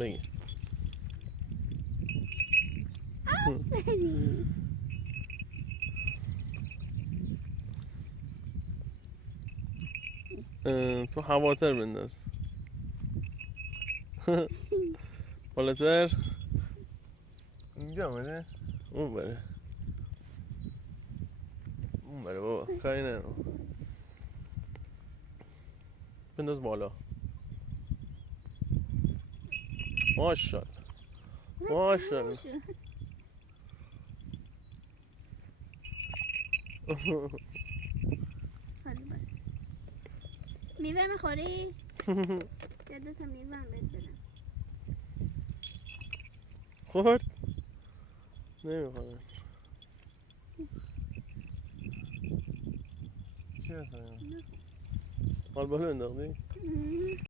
بگی. تو هواتر بنداز. بالاتر. اینجا بره. اون بره. اون بره بابا. کاری نه. بنداز بالا. ماشاءالله. ماشاءالله. میوه میخوری؟ یا دوتا میوه هم بهت بدم. خورد؟ نمیخوره. چی هست؟ حال بالا انداختی؟